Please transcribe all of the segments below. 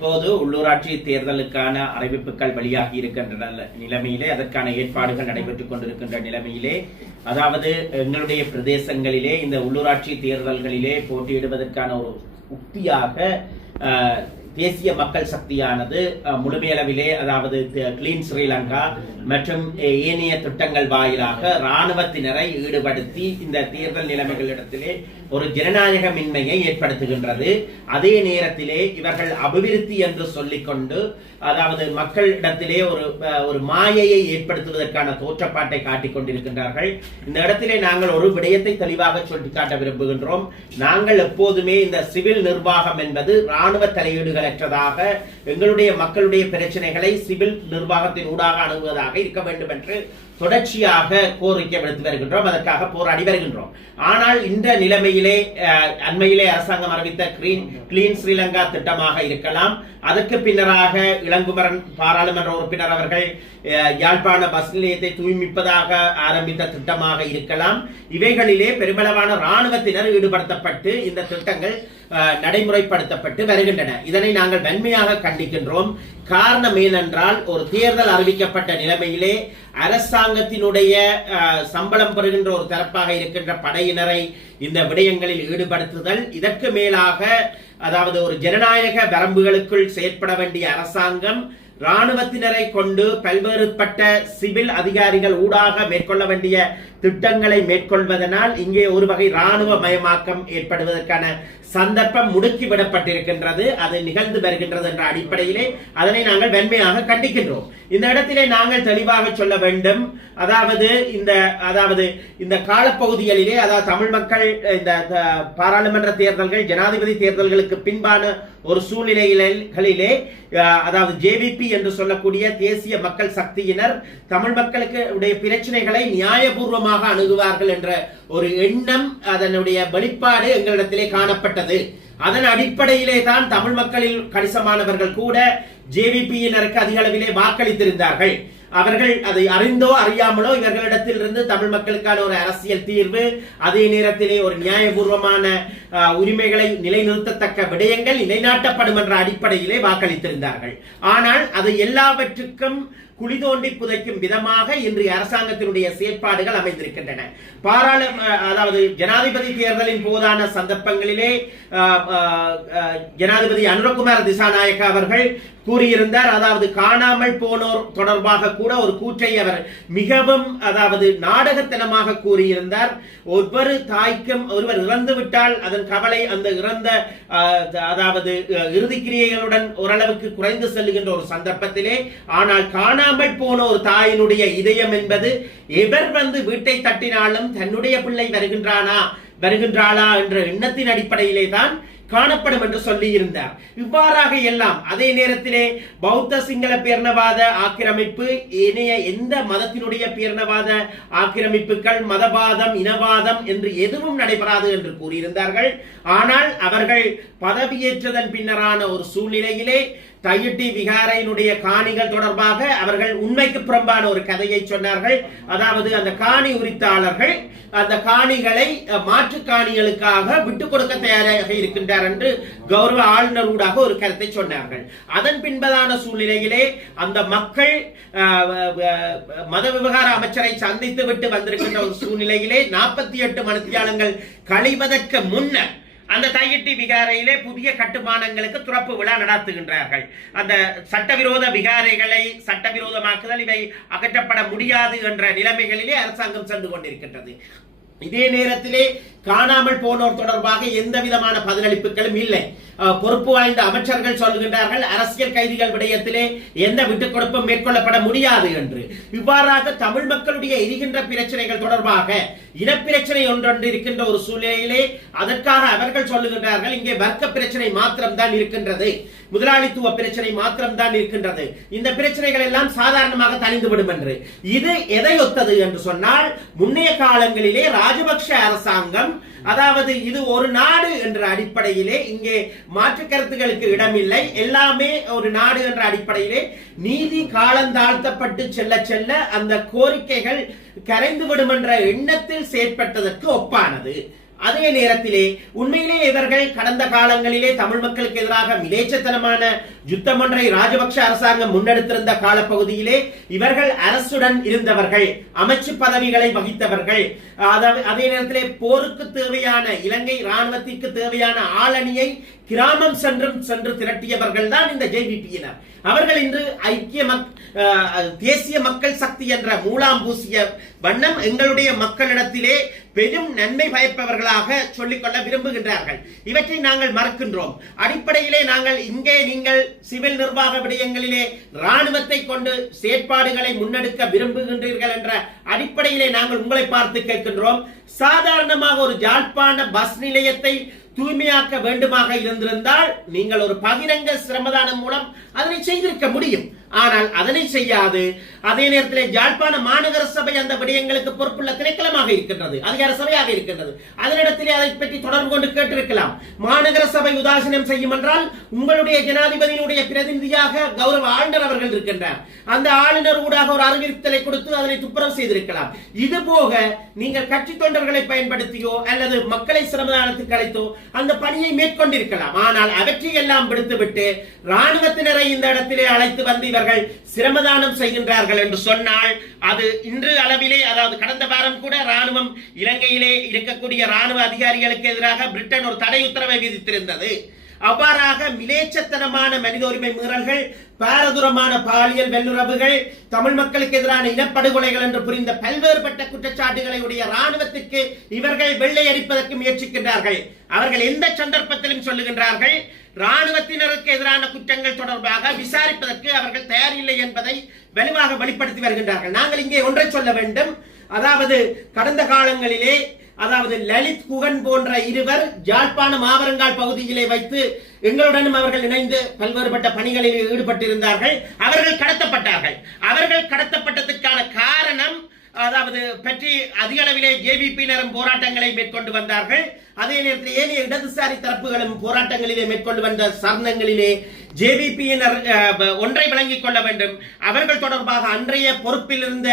தற்போது உள்ளூராட்சி தேர்தலுக்கான அறிவிப்புகள் வெளியாகி இருக்கின்ற நிலைமையிலே அதற்கான ஏற்பாடுகள் நடைபெற்றுக் கொண்டிருக்கின்ற நிலைமையிலே அதாவது எங்களுடைய பிரதேசங்களிலே இந்த உள்ளூராட்சி தேர்தல்களிலே போட்டியிடுவதற்கான ஒரு உக்தியாக தேசிய மக்கள் சக்தியானது முழுமையளவிலே அதாவது கிளீன் ஸ்ரீலங்கா மற்றும் ஏனைய திட்டங்கள் வாயிலாக இராணுவத்தினரை ஈடுபடுத்தி இந்த தேர்தல் நிலைமைகளிடத்திலே ஒரு ஜனநாயகமின்மையை ஏற்படுத்துகின்றது. அதே நேரத்திலே இவர்கள் அபிவிருத்தி என்று சொல்லிக்கொண்டு அதாவது மக்களிடத்திலே ஒரு ஒரு மாயையை ஏற்படுத்துவதற்கான தோற்றப்பாட்டை காட்டிக் கொண்டிருக்கின்றார்கள். இந்த இடத்திலே நாங்கள் ஒரு விடயத்தை தெளிவாக சுட்டிக்காட்ட விரும்புகின்றோம். நாங்கள் எப்போதுமே இந்த சிவில் நிர்வாகம் என்பது இராணுவ தலையீடுகளற்றதாக எங்களுடைய மக்களுடைய பிரச்சனைகளை சிவில் நிர்வாகத்தின் ஊடாக அணுகுவதாக இருக்க வேண்டும் என்று தொடர்ச்சியாக கோரிக்கை விடுத்து வருகின்றோம் அதற்காக போராடி வருகின்றோம். ஆனால் இந்த நிலைமையிலே அண்மையிலே அரசாங்கம் அறிவித்த கிரீன் கிளீன் ஸ்ரீலங்கா திட்டமாக இருக்கலாம். அதற்கு பின்னராக இளங்குமரன் பாராளுமன்ற உறுப்பினர் அவர்கள் யாழ்ப்பாண பஸ் நிலையத்தை தூய்மிப்பதாக ஆரம்பித்த திட்டமாக இருக்கலாம். இவைகளிலே பெருமளவான இராணுவத்தினர் ஈடுபடுத்தப்பட்டு இந்த திட்டங்கள் நடைமுறைப்படுத்தப்பட்டு வருகின்றன. இதனை நாங்கள் வன்மையாக கண்டிக்கின்றோம். காரணம் ஏனென்றால் ஒரு தேர்தல் அறிவிக்கப்பட்ட நிலைமையிலே அரசாங்கத்தினுடைய சம்பளம் பெறுகின்ற ஒரு தரப்பாக இருக்கின்ற படையினரை இந்த விடயங்களில் ஈடுபடுத்துதல் இதற்கு மேலாக அதாவது ஒரு ஜனநாயக வரம்புகளுக்குள் செயற்பட வேண்டிய அரசாங்கம் ராணுவத்தினரை கொண்டு பல்வேறுபட்ட சிவில் அதிகாரிகள் ஊடாக மேற்கொள்ள வேண்டிய திட்டங்களை மேற்கொள்வதனால் இங்கே ஒரு வகை ராணுவ மயமாக்கம் ஏற்படுவதற்கான சந்தர்ப்பம் முடுக்கிவிடப்பட்டிருக்கின்றது அது நிகழ்ந்து வருகின்றது என்ற அடிப்படையிலே அதனை நாங்கள் வெண்மையாக கண்டிக்கின்றோம். இந்த இடத்திலே நாங்கள் தெளிவாக சொல்ல வேண்டும். அதாவது இந்த அதாவது இந்த காலப்பகுதிகளிலே அதாவது தமிழ் மக்கள் இந்த பாராளுமன்ற தேர்தல்கள் ஜனாதிபதி தேர்தல்களுக்கு பின்பான ஒரு சூழ்நிலைகளிலே அதாவது ஜேவிபி என்று சொல்லக்கூடிய தேசிய மக்கள் சக்தியினர் தமிழ் மக்களுக்கு உடைய பிரச்சனைகளை நியாயபூர்வமாக அணுகுவார்கள் என்ற ஒரு எண்ணம் அதனுடைய வெளிப்பாடு எங்களிடத்திலே காணப்பட்ட காணப்பட்டது அதன் அடிப்படையிலே தான் தமிழ் மக்களில் கணிசமானவர்கள் கூட ஜேவிபியினருக்கு அதிக அளவிலே வாக்களித்திருந்தார்கள். அவர்கள் அதை அறிந்தோ அறியாமலோ இவர்களிடத்தில் இருந்து தமிழ் மக்களுக்கான ஒரு அரசியல் தீர்வு அதே நேரத்திலே ஒரு நியாயபூர்வமான உரிமைகளை நிலைநிறுத்தத்தக்க விடயங்கள் நிலைநாட்டப்படும் என்ற அடிப்படையிலே வாக்களித்திருந்தார்கள். ஆனால் அது எல்லாவற்றுக்கும் குழி தோண்டி புதைக்கும் விதமாக இன்றைய அரசாங்கத்தினுடைய செயற்பாடுகள் அமைந்திருக்கின்றன. பாராளும அதாவது ஜனாதிபதி தேர்தலின் போதான சந்தர்ப்பங்களிலே ஜனாதிபதி அனுரகுமார் திசாநாயக்க அவர்கள் கூறியிருந்தார். அதாவது காணாமல் போனோர் தொடர்பாக கூட ஒரு கூற்றை அவர் மிகவும் அதாவது நாடகத்தனமாக கூறியிருந்தார். ஒவ்வொரு தாய்க்கும் ஒருவர் இறந்து விட்டால் அதன் கவலை அந்த இறந்த அதாவது இறுதிக்கிரியைகளுடன் ஓரளவுக்கு குறைந்து செல்லுகின்ற ஒரு சந்தர்ப்பத்திலே ஆனால் காணாமல் போன ஒரு தாயினுடைய இதயம் என்பது எவர் வந்து வீட்டை தட்டினாலும் தன்னுடைய பிள்ளை வருகின்றானா வருகின்றாளா என்ற எண்ணத்தின் அடிப்படையிலே தான் காணப்படும் என்று சொல்லி இருந்தார் இவ்வாறாக எல்லாம் அதே நேரத்திலே பௌத்த சிங்கள பேரணவாத ஆக்கிரமிப்பு ஏனைய எந்த மதத்தினுடைய பேரணவாத ஆக்கிரமிப்புகள் மதவாதம் இனவாதம் என்று எதுவும் நடைபெறாது என்று கூறியிருந்தார்கள். ஆனால் அவர்கள் பதவியேற்றதன் பின்னரான ஒரு சூழ்நிலையிலே தையிட்டி விகாரையினுடைய காணிகள் தொடர்பாக அவர்கள் உண்மைக்கு புறம்பான ஒரு கதையை சொன்னார்கள். அதாவது அந்த காணி உரித்தாளர்கள் அந்த காணிகளை மாற்று காணிகளுக்காக விட்டுக் கொடுக்க தயாராக இருக்கின்றார் என்று கௌரவ ஆளுநரூடாக ஒரு கருத்தை சொன்னார்கள். அதன் பின்பதான சூழ்நிலையிலே அந்த மக்கள் மத விவகார அமைச்சரை சந்தித்து விட்டு வந்திருக்கின்ற ஒரு சூழ்நிலையிலே நாற்பத்தி எட்டு மணித்தியாலங்கள் கழிவதற்கு முன்னர் அந்த தையிட்டி விகாரையிலே புதிய கட்டுமானங்களுக்கு துறப்பு விழா நடத்துகின்றார்கள். அந்த சட்டவிரோத விகாரைகளை சட்டவிரோதமாக்குதல் இவை அகற்றப்பட முடியாது என்ற நிலைமைகளிலே அரசாங்கம் சென்று கொண்டிருக்கின்றது. இதே நேரத்திலே காணாமல் போனோர் தொடர்பாக எந்த விதமான பதிலளிப்புகளும் இல்லை. பொறுப்பு வாய்ந்த அமைச்சர்கள் சொல்கின்றார்கள் அரசியல் கைதிகள் விடயத்திலே எந்த விட்டுக் கொடுப்பும் மேற்கொள்ளப்பட முடியாது என்று. இவ்வாறாக தமிழ் மக்களுடைய எரிகின்ற பிரச்சனைகள் தொடர்பாக இனப்பிரச்சனை ஒன்றொன்று இருக்கின்ற ஒரு சூழ்நிலையிலே அதற்காக அவர்கள் சொல்லுகின்றார்கள் இங்கே வர்க்க பிரச்சனை மாத்திரம்தான் இருக்கின்றது முதலாளித்துவ பிரச்சனை மாத்திரம்தான் இருக்கின்றது. இந்த பிரச்சனைகள் எல்லாம் சாதாரணமாக தணிந்துவிடும் என்று. இது எதை ஒத்தது என்று சொன்னால் முன்னைய காலங்களிலே ராஜபக்ஷ அரசாங்கம் அதாவது இது ஒரு நாடு என்ற அடிப்படையிலே இங்கே மாற்று கருத்துகளுக்கு இடமில்லை. எல்லாமே ஒரு நாடு என்ற அடிப்படையிலே நீதி காலந்தாழ்த்தப்பட்டு செல்ல செல்ல அந்த கோரிக்கைகள் கரைந்துவிடும் என்ற எண்ணத்தில் செயற்பட்டதற்கு ஒப்பானது. அதே நேரத்திலே உண்மையிலே இவர்கள் கடந்த காலங்களிலே தமிழ் மக்களுக்கு எதிராக மிலேச்சத்தனமான யுத்தம் ஒன்றை ராஜபக்ஷ அரசாங்கம் முன்னெடுத்திருந்த காலப்பகுதியிலே இவர்கள் அரசுடன் இருந்தவர்கள் அமைச்சு பதவிகளை வகித்தவர்கள். அதாவது அதே நேரத்திலே போருக்கு தேவையான இலங்கை ராணுவத்திற்கு தேவையான ஆளணியை கிராமம் சென்றும் சென்று திரட்டியவர்கள் தான் இந்த ஜேவிபியினர். அவர்கள் இன்று ஐக்கிய மக் தேசிய மக்கள் சக்தி என்ற மூலாம் பூசிய வண்ணம் எங்களுடைய மக்களிடத்திலே பெரும் நன்மை பயப்பவர்களாக சொல்லிக்கொள்ள விரும்புகின்றார்கள். இவற்றை நாங்கள் மறக்கின்றோம். அடிப்படையிலே நாங்கள் இங்கே நீங்கள் சிவில் நிர்வாக விடயங்களிலே ராணுவத்தை கொண்டு செயற்பாடுகளை முன்னெடுக்க விரும்புகின்றீர்கள் என்ற அடிப்படையிலே நாங்கள் உங்களை பார்த்து கேட்கின்றோம். சாதாரணமாக ஒரு ஜாழ்ப்பாண பஸ் நிலையத்தை தூய்மையாக்க வேண்டுமாக இருந்திருந்தால் நீங்கள் ஒரு பகிரங்க சிரமதானம் மூலம் அதனை செய்திருக்க முடியும். ஆனால் அதனை செய்யாது. அதே நேரத்தில் ஜாழ்ப்பாண மாநகர சபை அந்த விடயங்களுக்கு பொறுப்புள்ள திணைக்களமாக இருக்கின்றது. அதிகார சபையாக இருக்கின்றது. அதனிடத்திலே அதை பற்றி தொடர்பு கொண்டு கேட்டிருக்கலாம். மாநகர சபை உதாசீனம் செய்யும் என்றால் உங்களுடைய ஜனாதிபதியினுடைய பிரதிநிதியாக கௌரவ ஆளுநர் அவர்கள் இருக்கின்றார். அந்த ஆளுநர் ஊடாக ஒரு அறிவித்தலை கொடுத்து அதனை துப்புரவு செய்திருக்கலாம். இது போக நீங்கள் கட்சி தொண்டர்களை பயன்படுத்தியோ அல்லது மக்களை சிரமதானத்துக்கு அழைத்தோ அந்த பணியை மேற்கொண்டிருக்கலாம். ஆனால் அவற்றை எல்லாம் விடுத்துவிட்டு ராணுவத்தினரை இந்த இடத்திலே அழைத்து வந்து இவர்கள் சிரமதானம் செய்கின்றார்கள் என்று சொன்னால் அது இன்று அளவிலே அதாவது கடந்த வாரம் கூட ராணுவம் இலங்கையிலே இருக்கக்கூடிய ராணுவ அதிகாரிகளுக்கு எதிராக பிரிட்டன் ஒரு தடை உத்தரவை விதித்திருந்தது. அவ்வாறாக மிலேச்சத்தனமான மனித உரிமை மீறல்கள் பாரதூரமான பாலியல் வெல்லுறவுகள் தமிழ் மக்களுக்கு எதிரான இனப்படுகொலைகள் என்று புரிந்த பல்வேறுபட்ட குற்றச்சாட்டுகளை உடைய ராணுவத்திற்கு இவர்கள் வெள்ளையடிப்பதற்கு முயற்சிக்கின்றார்கள். அவர்கள் எந்த சந்தர்ப்பத்திலும் சொல்லுகின்றார்கள் ராணுவத்தினருக்கு எதிரான குற்றங்கள் தொடர்பாக விசாரிப்பதற்கு அவர்கள் தயாரில்லை என்பதை வலுவாக வெளிப்படுத்தி வருகின்றார்கள். நாங்கள் இங்கே ஒன்றை சொல்ல வேண்டும். அதாவது கடந்த காலங்களிலே அதாவது லலித் குகன் போன்ற இருவர் ஜாழ்ப்பாண மாவரங்கால் பகுதியிலே வைத்து எங்களுடனும் அவர்கள் இணைந்து பல்வேறுபட்ட பணிகளில் ஈடுபட்டிருந்தார்கள். அவர்கள் கடத்தப்பட்டார்கள். அவர்கள் கடத்தப்பட்டதற்கான காரணம் அதாவது பற்றி அதிக அளவிலே ஜேபிபியினரும் போராட்டங்களை மேற்கொண்டு வந்தார்கள். அதே நேரத்தில் ஏனைய இடதுசாரி தரப்புகளும் போராட்டங்களிலே மேற்கொண்டு வந்த சரணங்களிலே ஜேபிபியினர் ஒன்றை விளங்கிக் கொள்ள வேண்டும். அவர்கள் தொடர்பாக அன்றைய பொறுப்பில் இருந்த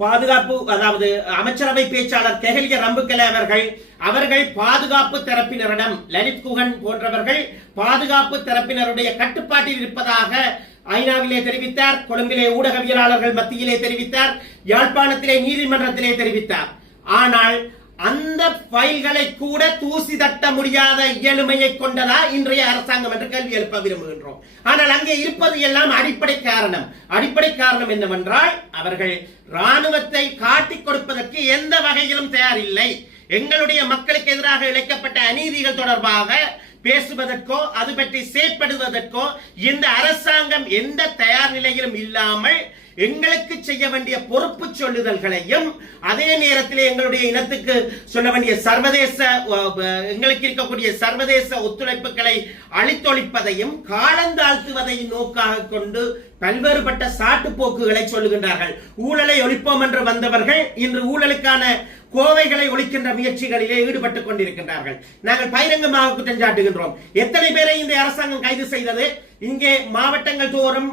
பாதுகாப்பு அதாவது அமைச்சரவை பேச்சாளர் தெஹலிய ரம்புக்கலை அவர்கள் அவர்கள் பாதுகாப்பு தரப்பினரிடம் லலித் குகன் போன்றவர்கள் பாதுகாப்பு தரப்பினருடைய கட்டுப்பாட்டில் இருப்பதாக ஐநாவிலே தெரிவித்தார் கொழும்பிலே ஊடகவியலாளர்கள் மத்தியிலே தெரிவித்தார் யாழ்ப்பாணத்திலே நீதிமன்றத்திலே தெரிவித்தார். ஆனால் அந்த பைல்களை கூட தூசி தட்ட முடியாத இயலுமையை கொண்டதா இன்றைய அரசாங்கம் என்று கேள்வி எழுப்ப விரும்புகின்றோம். ஆனால் அங்கே இருப்பது எல்லாம் அடிப்படை காரணம். அடிப்படை காரணம் என்னவென்றால் அவர்கள் ராணுவத்தை காட்டிக் கொடுப்பதற்கு எந்த வகையிலும் தயாரில்லை. எங்களுடைய மக்களுக்கு எதிராக இழைக்கப்பட்ட அநீதிகள் தொடர்பாக பேசுவதற்கோ அது பற்றி செயற்படுவதற்கோ இந்த அரசாங்கம் எந்த தயார் நிலையிலும் இல்லாமல் எங்களுக்கு செய்ய வேண்டிய பொறுப்பு சொல்லுதல்களையும் அதே நேரத்தில் எங்களுடைய இனத்துக்கு சொல்ல வேண்டிய சர்வதேச எங்களுக்கு இருக்கக்கூடிய சர்வதேச ஒத்துழைப்புகளை அழித்தொழிப்பதையும் காலந்தாழ்த்துவதையும் நோக்காக கொண்டு பல்வேறுபட்ட சாட்டு போக்குகளை சொல்லுகின்றார்கள். ஊழலை ஒழிப்போம் என்று வந்தவர்கள் இன்று ஊழலுக்கான கோவைகளை ஒழிக்கின்ற முயற்சிகளிலே ஈடுபட்டுக் கொண்டிருக்கின்றார்கள். நாங்கள் பகிரங்கமாக குற்றம் சாட்டுகின்றோம். எத்தனை பேரை இந்த அரசாங்கம் கைது செய்தது? இங்கே மாவட்டங்கள் தோறும்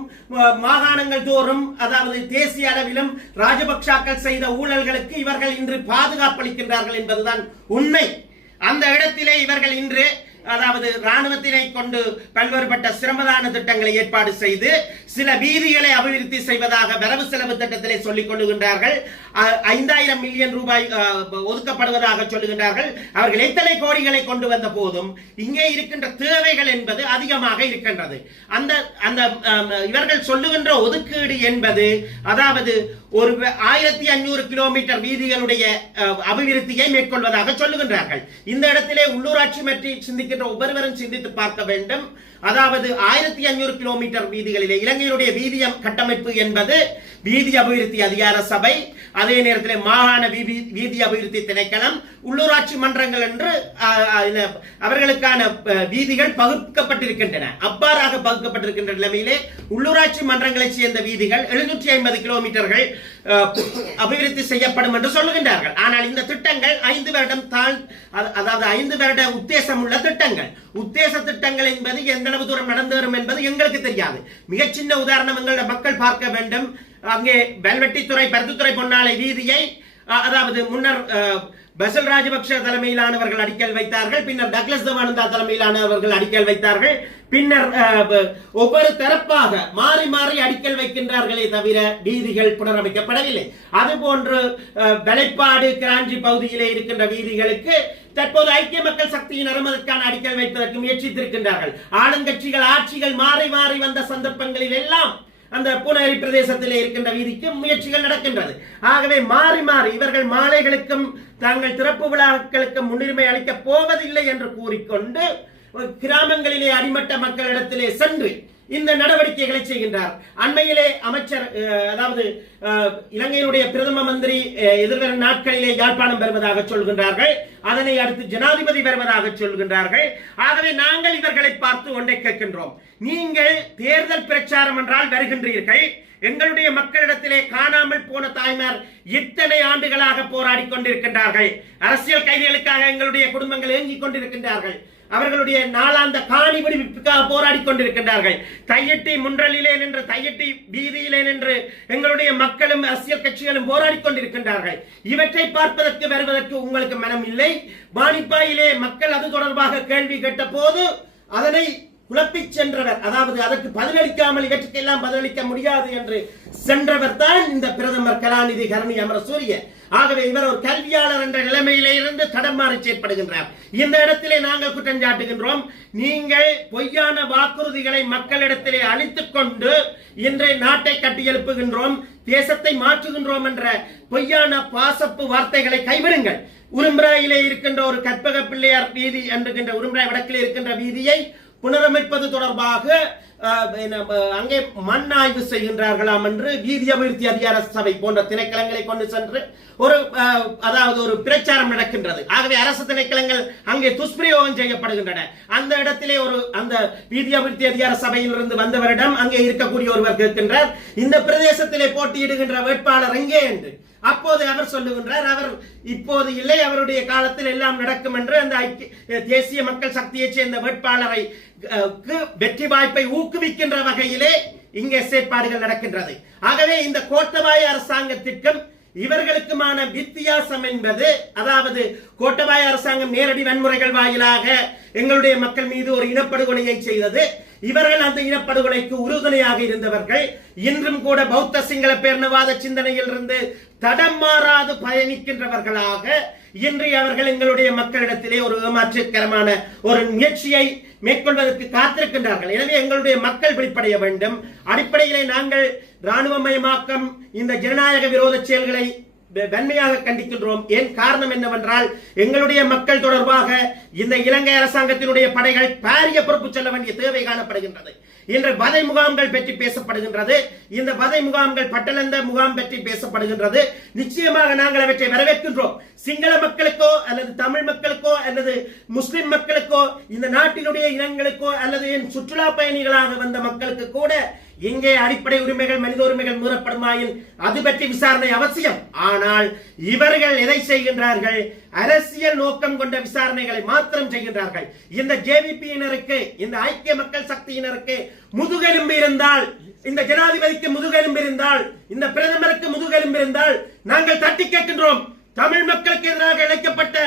மாகாணங்கள் தோறும் அதாவது தேசிய அளவிலும் ராஜபக்சாக்கள் செய்த ஊழல்களுக்கு இவர்கள் இன்று பாதுகாப்பளிக்கின்றார்கள் என்பதுதான் உண்மை. அந்த இடத்திலே இவர்கள் இன்று அதாவது ராணுவத்தினை கொண்டு பல்வேறுபட்ட சிரமதான திட்டங்களை ஏற்பாடு செய்து சில வீதிகளை அபிவிருத்தி செய்வதாக வரவு செலவு திட்டத்திலே சொல்லிக் கொள்ளுகின்றார்கள். ஐந்தாயிரம் மில்லியன் ரூபாய் ஒதுக்கப்படுவதாக சொல்லுகின்றார்கள். அவர்கள் எத்தனை கோடிகளை கொண்டு வந்த போதும் இங்கே இருக்கின்ற தேவைகள் என்பது அதிகமாக இருக்கின்றது. அந்த அந்த இவர்கள் சொல்லுகின்ற ஒதுக்கீடு என்பது அதாவது ஒரு ஆயிரத்தி அஞ்சூறு கிலோமீட்டர் வீதிகளுடைய அபிவிருத்தியை மேற்கொள்வதாக சொல்லுகின்றார்கள். இந்த இடத்திலே உள்ளூராட்சி பற்றி சிந்திக்கின்ற ஒவ்வொருவரும் சிந்தித்து பார்க்க வேண்டும். அதாவது ஆயிரத்தி அஞ்சூறு கிலோமீட்டர் வீதிகளிலே இலங்கையினுடைய வீதியம் கட்டமைப்பு என்பது வீதி அபிவிருத்தி அதிகார சபை அதே நேரத்தில் மாகாண வீதி- வீதி அபிவிருத்தி திணைக்களம் உள்ளூராட்சி மன்றங்கள் என்று அவர்களுக்கான வீதிகள் பகுக்கப்பட்டிருக்கின்றன. அவ்வாறாக பகுக்கப்பட்டிருக்கின்ற நிலைமையிலே உள்ளூராட்சி மன்றங்களைச் சேர்ந்த வீதிகள் எழுநூற்றி ஐம்பது கிலோமீட்டர்கள் அபிவிருத்தி செய்யப்படும் என்று சொல்லுகின்றார்கள். ஆனால் இந்த திட்டங்கள் ஐந்து வருடம் தாழ் அதாவது ஐந்து வருட உத்தேசம் உள்ள திட்டங்கள். உத்தேச திட்டங்கள் என்பது எந்த அளவு தூரம் வரும் என்பது எங்களுக்கு தெரியாது. மிகச் சின்ன உதாரணம் எங்களுடைய மக்கள் பார்க்க வேண்டும். அங்கே வெல்வெட்டித்துறை பருத்தித்துறை பொன்னாலை வீதியை அதாவது முன்னர் பெசல் ராஜபக்ஷ தலைமையிலானவர்கள் அடிக்கல் வைத்தார்கள். பின்னர் டக்லஸ் தவானந்தா தலைமையிலானவர்கள் அடிக்கல் வைத்தார்கள். பின்னர் ஒவ்வொரு தரப்பாக மாறி மாறி அடிக்கல் வைக்கின்றார்களே தவிர வீதிகள் புனரமைக்கப்படவில்லை. அதுபோன்று அஹ், கிராஞ்சி பகுதியிலே இருக்கின்ற வீதிகளுக்கு தற்போது ஐக்கிய மக்கள் சக்தியின் அதற்கான அடிக்கல் வைப்பதற்கு முயற்சித்திருக்கின்றார்கள். ஆளுங்கட்சிகள் ஆட்சிகள் மாறி மாறி வந்த சந்தர்ப்பங்களில் எல்லாம் அந்த பூனேரி பிரதேசத்திலே இருக்கின்ற வீதிக்கு முயற்சிகள் நடக்கின்றது. ஆகவே மாறி மாறி இவர்கள் மாலைகளுக்கும் தாங்கள் திறப்பு விழாக்களுக்கும் முன்னுரிமை அளிக்கப் போவதில்லை என்று கூறிக்கொண்டு கிராமங்களிலே அடிமட்ட மக்களிடத்திலே சென்று இந்த நடவடிக்கைகளை செய்கின்றார். அண்மையிலே அமைச்சர் அதாவது இலங்கையினுடைய பிரதம மந்திரி எதிர்வரும் நாட்களிலே யாழ்ப்பாணம் வருவதாக சொல்கின்றார்கள். அதனை அடுத்து ஜனாதிபதி வருவதாக சொல்கின்றார்கள். ஆகவே நாங்கள் இவர்களை பார்த்து ஒன்றை கேட்கின்றோம். நீங்கள் தேர்தல் பிரச்சாரம் என்றால் வருகின்றீர்கள். எங்களுடைய மக்களிடத்திலே காணாமல் போன தாய்மார் இத்தனை ஆண்டுகளாக போராடி கொண்டிருக்கின்றார்கள். அரசியல் கைதிகளுக்காக எங்களுடைய குடும்பங்கள் ஏங்கிக் கொண்டிருக்கின்றார்கள். அவர்களுடைய நாளாந்த காணி விடுவிப்புக்காக போராடி கொண்டிருக்கின்றார்கள். தையட்டி முன்றலிலே நின்று தையட்டி வீதியிலே நின்று எங்களுடைய மக்களும் அரசியல் கட்சிகளும் போராடி கொண்டிருக்கின்றார்கள். இவற்றை பார்ப்பதற்கு வருவதற்கு உங்களுக்கு மனம் இல்லை வாணிப்பாயிலே மக்கள் அது தொடர்பாக கேள்வி கேட்ட போது அதனை குழப்பிச் சென்றவர். அதாவது அதற்கு பதிலளிக்காமல் இவற்றுக்கெல்லாம் பதிலளிக்க முடியாது என்று சென்றவர் தான் இந்த பிரதமர் கலாநிதி கருணி அமரசூரிய. ஆகவே இவர் ஒரு கல்வியாளர் என்ற நிலைமையிலே இருந்து தடமாறி செயற்படுகின்றார். இந்த இடத்திலே நாங்கள் குற்றம் சாட்டுகின்றோம். நீங்கள் பொய்யான வாக்குறுதிகளை மக்களிடத்திலே அளித்துக் கொண்டு இன்றைய நாட்டை கட்டியெழுப்புகின்றோம் தேசத்தை மாற்றுகின்றோம் என்ற பொய்யான பாசப்பு வார்த்தைகளை கைவிடுங்கள். உரும்பிராயிலே இருக்கின்ற ஒரு கற்பக பிள்ளையார் வீதி என்கின்ற உரும்பிராய் வடக்கிலே இருக்கின்ற வீதியை புனரமைப்பது தொடர்பாக அங்கே மண் ஆய்வு செய்கின்றார்களாம் என்று வீதி அபிவிருத்தி அதிகார சபை போன்ற திணைக்களங்களை கொண்டு சென்று ஒரு அஹ், அதாவது ஒரு பிரச்சாரம் நடக்கின்றது. ஆகவே அரசு திணைக்களங்கள் அங்கே துஷ்பிரயோகம் செய்யப்படுகின்றன. அந்த இடத்திலே ஒரு அந்த வீதி அபிவிருத்தி அதிகார சபையிலிருந்து வந்தவரிடம் அங்கே இருக்கக்கூடிய ஒருவர் கேட்கின்றார் இந்த பிரதேசத்திலே போட்டியிடுகின்ற வேட்பாளர் எங்கே? என்று. அப்போது அவர் சொல்லுகின்றார் அவர் இப்போது இல்லை அவருடைய காலத்தில் எல்லாம் நடக்கும் என்று அந்த தேசிய மக்கள் சக்தியைச் சேர்ந்த வேட்பாளரை வெற்றி வாய்ப்பை ஊக்குவிக்கின்ற வகையிலே இங்கே செயற்பாடுகள் நடக்கின்றது. ஆகவே இந்த கோட்டபாய அரசாங்கத்திற்கும் இவர்களுக்குமான வித்தியாசம் என்பது அதாவது கோட்டபாய அரசாங்கம் நேரடி வன்முறைகள் வாயிலாக எங்களுடைய மக்கள் மீது ஒரு இனப்படுகொலையை செய்தது. இவர்கள் அந்த இனப்படுகொலைக்கு உறுதுணையாக இருந்தவர்கள். இன்றும் கூட பௌத்த சிங்கள பேர்ணவாத சிந்தனையில் இருந்து தடம் மாறாது பயணிக்கின்றவர்களாக இன்றி அவர்கள் எங்களுடைய மக்களிடத்திலே ஒரு ஏமாற்றகரமான ஒரு முயற்சியை மேற்கொள்வதற்கு காத்திருக்கின்றார்கள். எனவே எங்களுடைய மக்கள் வெளிப்படைய வேண்டும். அடிப்படையிலே நாங்கள் ராணுவமயமாக்கம் இந்த ஜனநாயக விரோத செயல்களை வன்மையாக கண்டிக்கின்றோம். ஏன் காரணம் என்னவென்றால் எங்களுடைய மக்கள் தொடர்பாக இந்த இலங்கை அரசாங்கத்தினுடைய படைகள் பாரிய பொறுப்பு செல்ல வேண்டிய தேவை காணப்படுகின்றது. இன்று வதை முகாம்கள் பற்றி பேசப்படுகின்றது. இந்த வதை முகாம்கள் பட்டலந்த முகாம் பற்றி பேசப்படுகின்றது. நிச்சயமாக நாங்கள் அவற்றை வரவேற்கின்றோம். சிங்கள மக்களுக்கோ அல்லது தமிழ் மக்களுக்கோ அல்லது முஸ்லிம் மக்களுக்கோ இந்த நாட்டினுடைய இனங்களுக்கோ அல்லது என் சுற்றுலா பயணிகளாக வந்த மக்களுக்கு கூட இங்கே அடிப்படை உரிமைகள் மனித உரிமைகள் மீறப்படுமாயின் அது பற்றி விசாரணை அவசியம். ஆனால் இவர்கள் எதை செய்கின்றார்கள்? அரசியல் நோக்கம் கொண்ட விசாரணைகளை மாத்திரம் செய்கின்றார்கள். இந்த ஜேவிபியினருக்கு இந்த ஐக்கிய மக்கள் சக்தியினருக்கு முதுகெலும்பு இருந்தால் இந்த ஜனாதிபதிக்கு முதுகெலும்பு இருந்தால் இந்த பிரதமருக்கு முதுகெலும்பு இருந்தால் நாங்கள் தட்டி கேட்கின்றோம். தமிழ் மக்களுக்கு எதிராக இழைக்கப்பட்ட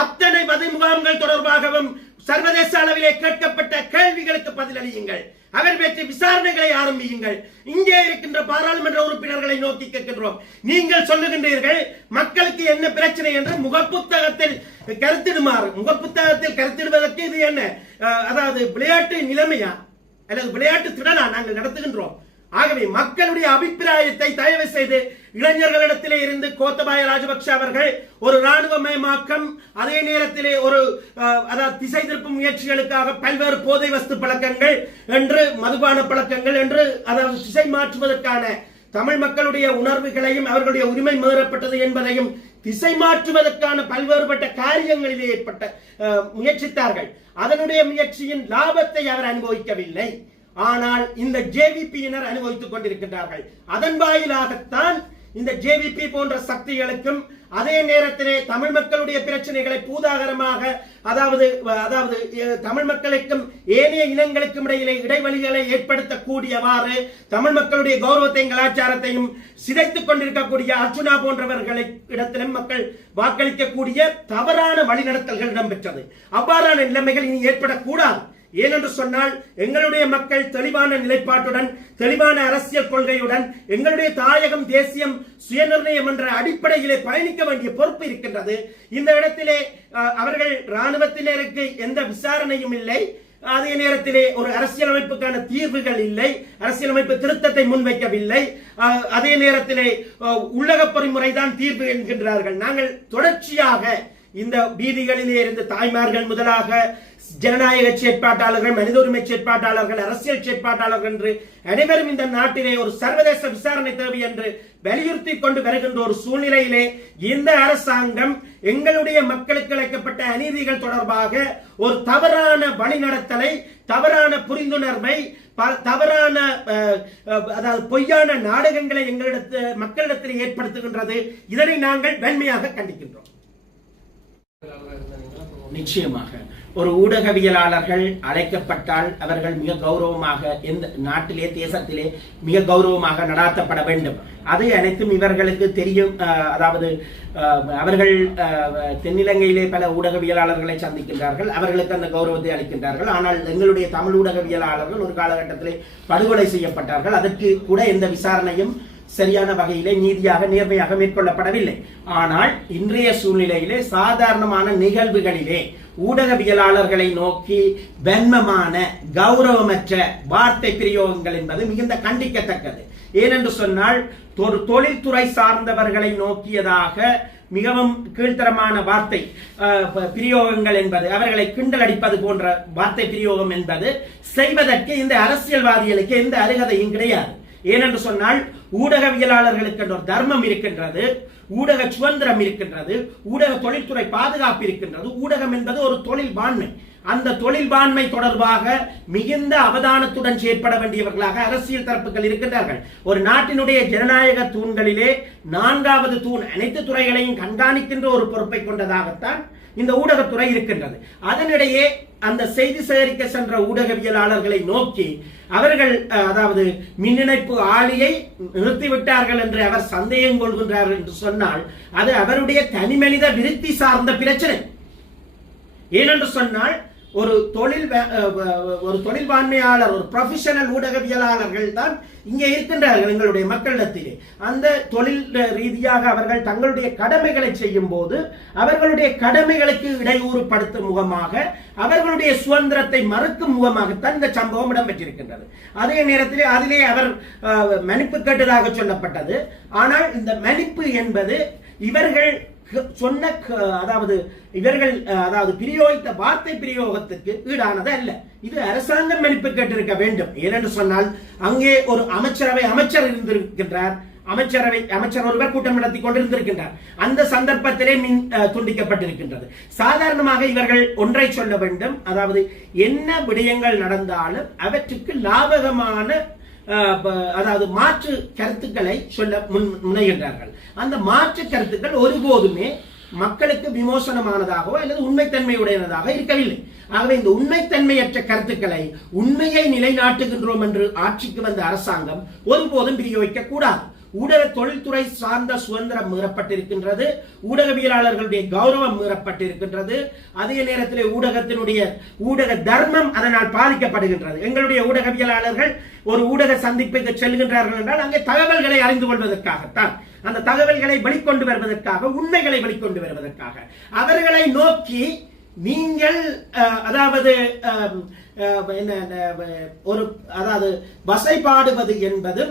அத்தனை வதை முகாம்கள் தொடர்பாகவும் சர்வதேச அளவிலே கேட்கப்பட்ட கேள்விகளுக்கு பதிலளியுங்கள். அவர் பற்றி விசாரணைகளை ஆரம்பியுங்கள். இங்கே இருக்கின்ற பாராளுமன்ற உறுப்பினர்களை நோக்கி கேட்கின்றோம். நீங்கள் சொல்லுகின்றீர்கள் மக்களுக்கு என்ன பிரச்சனை என்று முகப்புத்தகத்தில் கருத்திடுமாறு. முகப்புத்தகத்தில் கருத்திடுவதற்கு இது என்ன? அஹ், அதாவது விளையாட்டு நிலைமையா? அல்லது விளையாட்டு திடலா நாங்கள் நடத்துகின்றோம்? ஆகவே மக்களுடைய அபிப்பிராயத்தை தயவு செய்து இளைஞர்களிடத்திலே இருந்து கோத்தபாய ராஜபக்ஷ அவர்கள் ஒரு ராணுவமயமாக்கம் அதே நேரத்திலே ஒரு அதாவது திசை திருப்பும் முயற்சிகளுக்காக பல்வேறு போதை வஸ்து பழக்கங்கள் என்று மதுபான பழக்கங்கள் என்று அதாவது திசை மாற்றுவதற்கான தமிழ் மக்களுடைய உணர்வுகளையும் அவர்களுடைய உரிமை மீறப்பட்டது என்பதையும் திசை மாற்றுவதற்கான பல்வேறுபட்ட காரியங்களிலே ஏற்பட்ட அஹ், முயற்சித்தார்கள். அதனுடைய முயற்சியின் லாபத்தை அவர் அனுபவிக்கவில்லை. ஆனால் இந்த ஜேவிபியினர் அனுபவித்துக் கொண்டிருக்கின்றார்கள். அதன் வாயிலாகத்தான் இந்த ஜேவிபி போன்ற சக்திகளுக்கும் அதே நேரத்திலே தமிழ் மக்களுடைய பிரச்சனைகளை பூதாகரமாக அதாவது அதாவது தமிழ் மக்களுக்கும் ஏனைய இனங்களுக்கும் இடையிலே இடைவெளிகளை ஏற்படுத்தக்கூடியவாறு தமிழ் மக்களுடைய கௌரவத்தையும் கலாச்சாரத்தையும் சிதைத்துக் கொண்டிருக்கக்கூடிய அர்ஜுனா போன்றவர்களை இடத்திலும் மக்கள் வாக்களிக்கக்கூடிய தவறான வழிநடத்தல்கள் இடம்பெற்றது. அவ்வாறான நிலைமைகள் இனி ஏற்படக்கூடாது. ஏனென்று சொன்னால் எங்களுடைய மக்கள் தெளிவான நிலைப்பாட்டுடன் தெளிவான அரசியல் கொள்கையுடன் எங்களுடைய தாயகம் தேசியம் சுயநிர்ணயம் என்ற அடிப்படையிலே பயணிக்க வேண்டிய பொறுப்பு இருக்கின்றது. இந்த இடத்திலே அவர்கள் ராணுவத்தினருக்கு எந்த விசாரணையும் இல்லை. அதே நேரத்திலே ஒரு அரசியலமைப்புக்கான தீர்வுகள் இல்லை. அரசியலமைப்பு திருத்தத்தை முன்வைக்கவில்லை. அஹ், அதே நேரத்திலே உள்ளக பொறிமுறை தான் தீர்வு என்கின்றார்கள். நாங்கள் தொடர்ச்சியாக இந்த வீதிகளிலே இருந்து தாய்மார்கள் முதலாக ஜனநாயக செயற்பாட்டாளர்கள் மனித உரிமை செயற்பாட்டாளர்கள் அரசியல் செயற்பாட்டாளர்கள் என்று அனைவரும் இந்த நாட்டிலே ஒரு சர்வதேச விசாரணை தேவை என்று வலியுறுத்தி கொண்டு வருகின்ற ஒரு சூழ்நிலையிலே இந்த அரசாங்கம் எங்களுடைய மக்களுக்கு இழைக்கப்பட்ட அநீதிகள் தொடர்பாக ஒரு தவறான வழிநடத்தலை தவறான புரிந்துணர்வை தவறான அஹ், அதாவது பொய்யான நாடகங்களை எங்களிடத்து மக்களிடத்தில் ஏற்படுத்துகின்றது. இதனை நாங்கள் வன்மையாக கண்டிக்கின்றோம். நிச்சயமாக. ஒரு ஊடகவியலாளர்கள் அழைக்கப்பட்டால் அவர்கள் மிக கௌரவமாக எந்த நாட்டிலே தேசத்திலே மிக கௌரவமாக நடாத்தப்பட வேண்டும். அது அனைத்தும் இவர்களுக்கு தெரியும். அதாவது அவர்கள் தென்னிலங்கையிலே பல ஊடகவியலாளர்களை சந்திக்கின்றார்கள். அவர்களுக்கு அந்த கௌரவத்தை அளிக்கின்றார்கள். ஆனால் எங்களுடைய தமிழ் ஊடகவியலாளர்கள் ஒரு காலகட்டத்திலே படுகொலை செய்யப்பட்டார்கள். அதற்கு கூட எந்த விசாரணையும் சரியான வகையிலே நீதியாக நேர்மையாக மேற்கொள்ளப்படவில்லை. ஆனால் இன்றைய சூழ்நிலையிலே சாதாரணமான நிகழ்வுகளிலே ஊடகவியலாளர்களை நோக்கி வெண்மமான கௌரவமற்ற வார்த்தை பிரயோகங்கள் என்பது மிகுந்த கண்டிக்கத்தக்கது. ஏனென்று சொன்னால் ஒரு தொழில்துறை சார்ந்தவர்களை நோக்கியதாக மிகவும் கீழ்த்தரமான வார்த்தை பிரயோகங்கள் என்பது அவர்களை கிண்டல் அடிப்பது போன்ற வார்த்தை பிரயோகம் என்பது செய்வதற்கு இந்த அரசியல்வாதிகளுக்கு எந்த அருகதையும் கிடையாது. ஏனென்று சொன்னால் ஊடகவியலாளர்களுக்கு ஒரு தர்மம் இருக்கின்றது ஊடக சுதந்திரம் இருக்கின்றது ஊடக தொழில்துறை பாதுகாப்பு இருக்கின்றது ஊடகம் என்பது ஒரு தொழில் பான்மை. அந்த தொழில் பான்மை தொடர்பாக மிகுந்த அவதானத்துடன் செயற்பட வேண்டியவர்களாக அரசியல் தரப்புகள் இருக்கின்றார்கள். ஒரு நாட்டினுடைய ஜனநாயக தூண்களிலே நான்காவது தூண் அனைத்து துறைகளையும் கண்காணிக்கின்ற ஒரு பொறுப்பை கொண்டதாகத்தான் இந்த ஊடகத்துறை இருக்கின்றது. அதனிடையே அந்த செய்தி சேகரிக்க சென்ற ஊடகவியலாளர்களை நோக்கி அவர்கள் அதாவது மின் இணைப்பு ஆளியை நிறுத்திவிட்டார்கள் என்று அவர் சந்தேகம் கொள்கின்றார் என்று சொன்னால் அது அவருடைய தனிமனித விருத்தி சார்ந்த பிரச்சனை. ஏனென்று சொன்னால் ஒரு தொழில் வே- ஒரு தொழில்பான்மையாளர் ஒரு ப்ரொஃபஷனல் ஊடகவியலாளர்கள் தான் இங்கே இருக்கின்றார்கள் எங்களுடைய மக்களிடத்திலே. அந்த தொழில் ரீதியாக அவர்கள் தங்களுடைய கடமைகளை செய்யும் போது அவர்களுடைய கடமைகளுக்கு இடையூறுபடுத்தும் முகமாக அவர்களுடைய சுதந்திரத்தை மறுக்கும் முகமாகத்தான் இந்த சம்பவம் இடம்பெற்றிருக்கின்றது. அதே நேரத்தில் அதிலே அவர் மன்னிப்பு கேட்டதாக சொல்லப்பட்டது. ஆனால் இந்த மன்னிப்பு என்பது இவர்கள் சொன்ன க- அதாவது இவர்கள் அதாவது பிரயோகித்த வார்த்தை பிரயோகத்துக்கு ஈடானது அல்ல. இது அரசாங்கம் மன்னிப்பு கேட்டிருக்க வேண்டும். ஏனென்று சொன்னால் அங்கே ஒரு அமைச்சரவை அமைச்சர் இருந்திருக்கின்றார். அமைச்சரவை அமைச்சர் ஒருவர் கூட்டம் நடத்தி கொண்டிருந்திருக்கின்றார். அந்த சந்தர்ப்பத்திலே மின் துண்டிக்கப்பட்டிருக்கின்றது. சாதாரணமாக இவர்கள் ஒன்றை சொல்ல வேண்டும். அதாவது என்ன விடயங்கள் நடந்தாலும் அவற்றுக்கு லாபகமான அதாவது மாற்று கருத்துக்களை சொல்ல முன் முனைகின்றார்கள். அந்த மாற்று கருத்துக்கள் ஒருபோதுமே மக்களுக்கு விமோசனமானதாகவோ அல்லது உண்மைத்தன்மையுடையதாக இருக்கவில்லை. ஆகவே இந்த உண்மைத்தன்மையற்ற கருத்துக்களை உண்மையை நிலைநாட்டுகின்றோம் என்று ஆட்சிக்கு வந்த அரசாங்கம் ஒருபோதும் விநியோகிக்க கூடாது. ஊடக தொழில்துறை சார்ந்த சுதந்திரம் மீறப்பட்டிருக்கின்றது. ஊடகவியலாளர்களுடைய கௌரவம் மீறப்பட்டிருக்கின்றது. அதே நேரத்தில் ஊடகத்தினுடைய ஊடக தர்மம் அதனால் பாதிக்கப்படுகின்றது. எங்களுடைய ஊடகவியலாளர்கள் ஒரு ஊடக சந்திப்புக்கு செல்கின்றார்கள் என்றால் அங்கே தகவல்களை அறிந்து கொள்வதற்காகத்தான். அந்த தகவல்களை வெளிக்கொண்டு வருவதற்காக உண்மைகளை வெளிக்கொண்டு வருவதற்காக. அவர்களை நோக்கி நீங்கள் அஹ், அதாவது அஹ், அஹ், என்ன ஒரு அதாவது வசைபாடுவது என்பது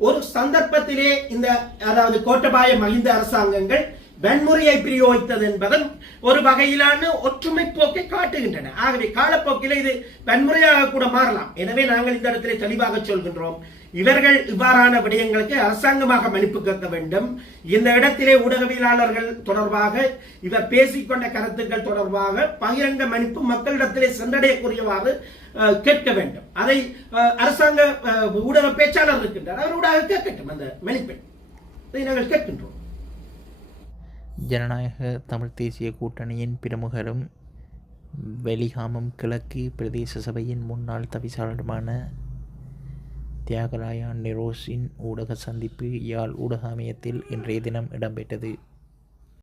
ஒரு சந்தர்ப்பத்திலே இந்த அதாவது கோட்டபாய மஹிந்த அரசாங்கங்கள் வன்முறையை பிரயோகித்தது என்பதும் ஒரு வகையிலான ஒற்றுமை போக்கை காட்டுகின்றன. ஆகவே காலப்போக்கில் இது வன்முறையாக கூட மாறலாம். எனவே நாங்கள் இந்த இடத்திலே தெளிவாக சொல்கின்றோம். இவர்கள் இவ்வாறான விடயங்களுக்கு அரசாங்கமாக மன்னிப்பு கேட்க வேண்டும். இந்த இடத்திலே ஊடகவியலாளர்கள் தொடர்பாக இவர் பேசிக்கொண்ட கருத்துக்கள் தொடர்பாக பகிரங்க மன்னிப்பு மக்களிடத்திலே சென்றடையக்கூடியவாறு கேட்க வேண்டும். அதை அரசாங்க ஊடக பேச்சாளர் இருக்கின்றார். அவர் ஊடாக கேட்கட்டும் அந்த மன்னிப்பை. இதை நாங்கள் கேட்கின்றோம். ஜனநாயக தமிழ் தேசிய கூட்டணியின் பிரமுகரும் வெலிகாமம் கிழக்கு பிரதேச சபையின் முன்னாள் தவிசாளருமான தியாகராயா நிரோஷின் ஊடக சந்திப்பு யாழ் ஊடக அமையத்தில் இன்றைய தினம் இடம்பெற்றது.